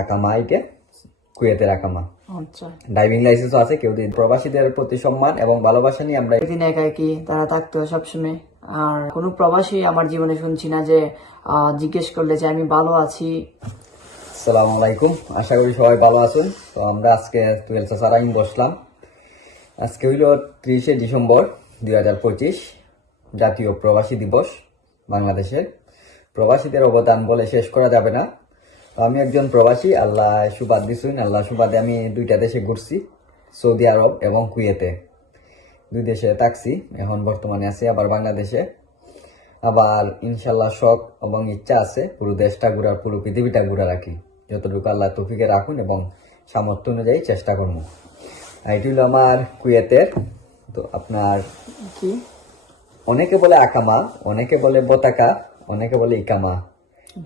আকামা, এটা কুয়েতের আকামা। আচ্ছা, ড্রাইভিং লাইসেন্সও আছে। কেউ যদি প্রবাসীদের প্রতি সম্মান এবং ভালোবাসা নিয়ে আমরা দিন একাকি তারা থাকতো সবসময়। আর কোনো প্রবাসী আমার জীবনে শুনছি না যে জিজ্ঞেস করলে যে আমি ভালো আছি। আসসালামু আলাইকুম, আশা করি সবাই ভালো আছেন। তো আমরা আজকে টুয়েলভ সারাইন বসলাম। আজকে হইল 30শে ডিসেম্বর 2025, জাতীয় প্রবাসী দিবস। বাংলাদেশের প্রবাসীদের অবদান বলে শেষ করা যাবে না। তো আমি একজন প্রবাসী, আল্লাহ সুবাদ দিছুন। আল্লাহ সুবাদে আমি 2টা দেশে ঘুরছি, সৌদি আরব এবং কুয়েতে। 2 দেশে থাকছি, এখন বর্তমানে আছি আবার বাংলাদেশে। আবার ইনশাল্লাহ শখ এবং ইচ্ছা আছে পুরো দেশটা ঘুরার, পুরো পৃথিবীটা ঘুরা রাখি, যতটুকু আল্লাহ তৌফিকে রাখুন এবং সামর্থ্য অনুযায়ী চেষ্টা করবো। এটি হলো আমার কুয়েতের। তো আপনার কি অনেকে বলে আকামা, অনেকে বলে বতাকা, অনেকে বলে ইকামা।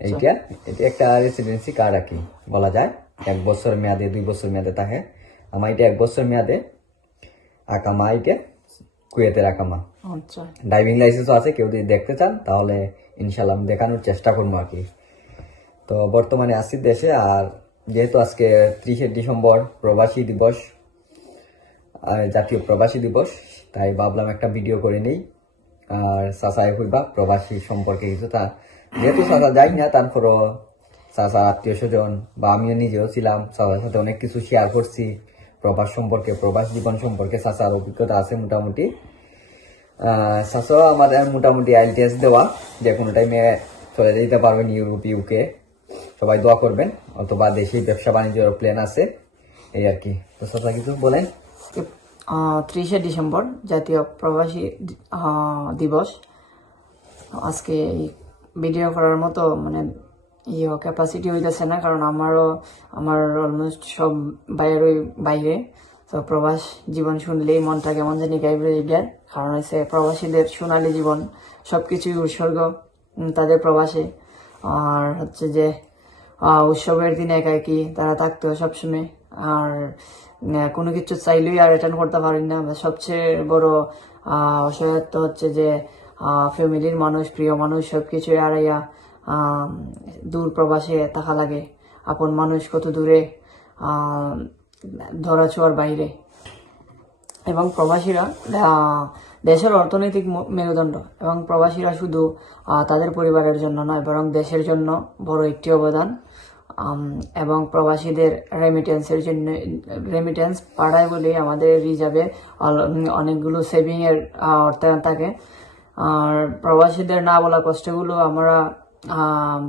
এটা একটা রেসিডেন্সি কার্ড আর কি বলা যায়। 1 বছর মেয়াদে, 2 বছর মেয়াদে থাকে। আমার এটা 1 বছর মেয়াদে আকামা, এটা কুয়েতের আকামা। আচ্ছা, ড্রাইভিং লাইসেন্সও আছে। কেউ যদি দেখতে চান তাহলে ইনশাল্লাহ আমি দেখানোর চেষ্টা করবো আর কি। তো বর্তমানে আছি দেশে। আর যেহেতু আজকে 30শে ডিসেম্বর প্রবাসী দিবস, জাতীয় প্রবাসী দিবস, তাই ভাবলাম একটা ভিডিও করে নেই। আর চাচাই হইবা প্রবাসী সম্পর্কে কিছু, তা যেহেতু চাচা যাই না, তারপরও চাচা আত্মীয় স্বজন বা আমিও নিজেও ছিলাম, চাচার সাথে অনেক কিছু শেয়ার করছি প্রবাস সম্পর্কে, প্রবাস জীবন সম্পর্কে চাচার অভিজ্ঞতা আছে মোটামুটি। চাচাও আমাদের মোটামুটি IELTS দেওয়া, যে কোনো টাইমে চলে যেতে পারবেন ইউরোপ, ইউকে। সবাই দোয়া করবেন, অথবা দেশেই ব্যবসা বাণিজ্যের প্ল্যান আছে, এই আর কি। তো চাচা কিছু বলেন। 30শে ডিসেম্বর জাতীয় প্রবাসী দিবস। আজকে এই ভিডিও করার মতো মানে ক্যাপাসিটি হইতেছে না, কারণ আমার অলমোস্ট সব বাইরে। তো প্রবাস জীবন শুনলেই মনটা কেমন জানি গাইবে যায়। কারণ হচ্ছে প্রবাসীদের সোনালী জীবন, সবকিছুই উৎসর্গ তাদের প্রবাসে। আর হচ্ছে যে উৎসবের দিন একাকি তারা থাকতো সবসময়। আর কোনো কিছু চাইলেই আর রিটার্ন করতে পারি না। সবচেয়ে বড় অসহায়ত্ব হচ্ছে যে ফ্যামিলির মানুষ, প্রিয় মানুষ সবকিছু হারাইয়া দূর প্রবাসে থাকা লাগে। আপন মানুষ কত দূরে, ধরা ছোঁয়ার বাইরে। এবং প্রবাসীরা দেশের অর্থনৈতিক মেরুদণ্ড, এবং প্রবাসীরা শুধু তাদের পরিবারের জন্য নয়, বরং দেশের জন্য বড় একটি অবদান। এবং প্রবাসীদের রেমিটেন্স পাঠায় বলে আমাদের রিজার্ভে অনেকগুলো সেভিংয়ের অর্থায়ন থাকে। আর প্রবাসীদের না বলা কষ্টগুলো আমরা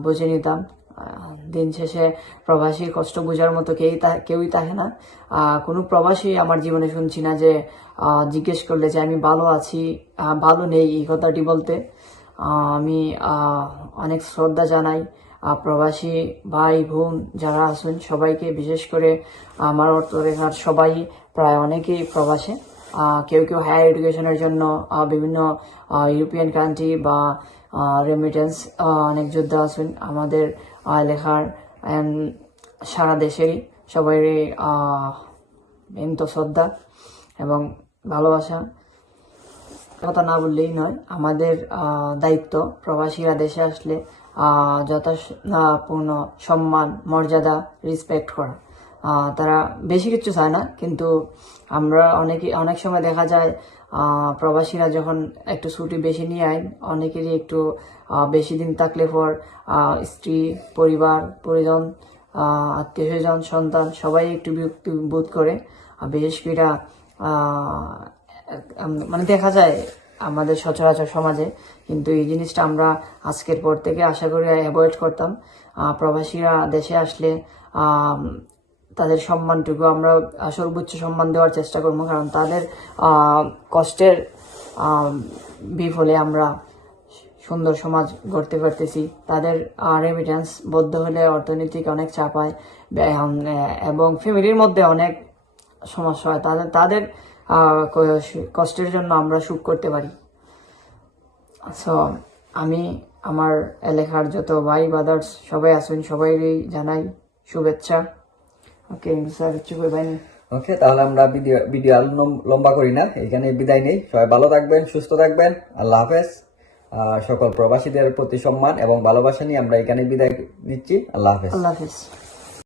বুঝে নিতাম। দিন শেষে প্রবাসী কষ্ট বোঝার মতো কেউই থাকে না। কোনো প্রবাসী আমার জীবনে শুনছি না যে জিজ্ঞেস করলে যে আমি ভালো আছি, ভালো নেই, এই কথাটি বলতে। আমি অনেক শ্রদ্ধা জানাই প্রবাসী ভাই বোন যারা আছেন সবাইকে, বিশেষ করে আমার অর্থরেখার সবাই প্রায় অনেকেই প্রবাসে। কেউ কেউ হায়ার এডুকেশনের জন্য বিভিন্ন ইউরোপিয়ান কান্ট্রি বা রেমিটেন্স, অনেক যোদ্ধা আছেন আমাদের লেখার। সারা দেশেরই সবাই শ্রদ্ধা এবং ভালোবাসা। কথা না বললেই নয়, আমাদের দায়িত্ব প্রবাসীরা দেশে আসলে যথাপূর্ণ সম্মান, মর্যাদা, রেসপেক্ট করা। তারা বেশি কিছু চায় না, কিন্তু আমরা অনেক সময় দেখা যায় প্রবাসীরা যখন একটু ছুটি বেশি নিয়ে আইন, অনেকেরই একটু বেশি দিন থাকলে পর স্ত্রী, পরিবার, পরিজন, আত্মীয় স্বজন, সন্তান সবাই একটু বিরক্তি বোধ করে। বিশেষ করে মানে দেখা যায় আমাদের সচরাচর সমাজে। কিন্তু এই জিনিসটা আমরা আজকের পর থেকে আশা করি অ্যাভয়েড করতাম। প্রবাসীরা দেশে আসলে তাদের সম্মানটুকু আমরা সর্বোচ্চ সম্মান দেওয়ার চেষ্টা করবো, কারণ তাদের কষ্টের বিফলে আমরা সুন্দর সমাজ গড়তে পারতেছি। তাদের রেমিটেন্স বদ্ধ হলে অর্থনৈতিক অনেক চাপ হয় এবং ফ্যামিলির মধ্যে অনেক সমস্যা হয়। তাদের কষ্টের জন্য আমরা সুখ করতে পারি। সো আমি আমার এলাকার যত ভাই ব্রাদার্স সবাই আছেন সবাইরই জানাই শুভেচ্ছা। ওকে স্যার, কিছু কইবেন? ওকে, তাহলে আমরা ভিডিও আর লম্বা করি না, এখানে বিদায় নেই। সবাই ভালো থাকবেন, সুস্থ থাকবেন। আল্লাহ হাফেজ। সকল প্রবাসীদের প্রতি সম্মান এবং ভালোবাসা নিয়ে আমরা এখানে বিদায় নিচ্ছি। আল্লাহ হাফেজ। আল্লাহ হাফেজ।